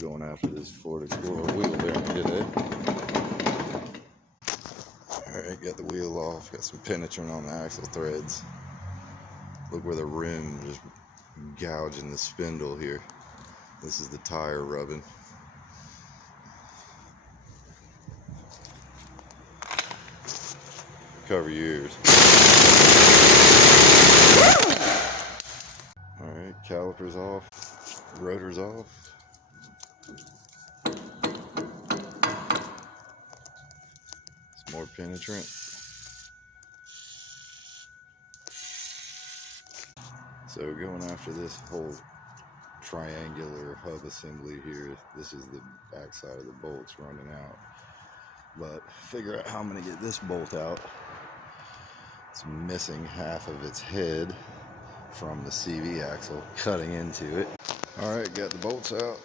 Going after this Ford Explorer wheel bearing today. Alright, got the wheel off, got some penetrant on the axle threads. Look where the rim just gouging the spindle here. This is the tire rubbing. Cover your ears. Alright, calipers off, rotors off. Some more penetrant. So going after this whole triangular hub assembly here, this is the back side of the bolts running out. But figure out how I'm going to get this bolt out. It's missing half of its head from the CV axle cutting into it. Alright, got the bolts out.